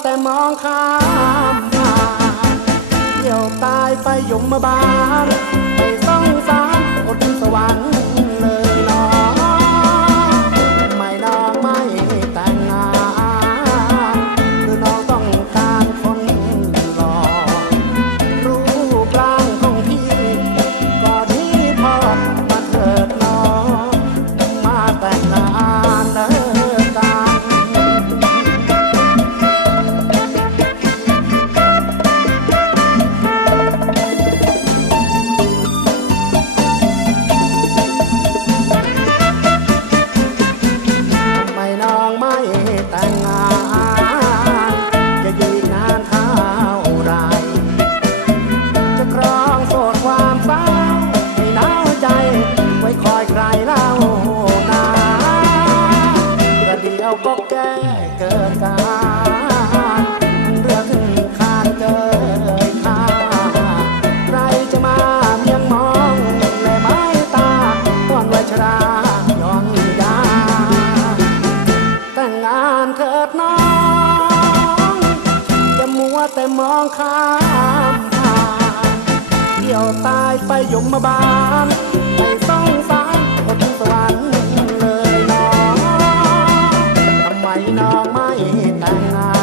แต่มองข้ามผ่านเที่ยวตายไปยมบาลไปต้องสารอดสวรรค์ ก็แก้เกิดการเรือขึ้นคานเจอค่าใครจะมาเมียงมองและไม้ตาตอนวัยชราย้อนยาแต่งงานเถิดน้องอย่ามัวแต่มองข้ามผ่านเที่ยวตายไปยมบาล ไม่แต่งงาน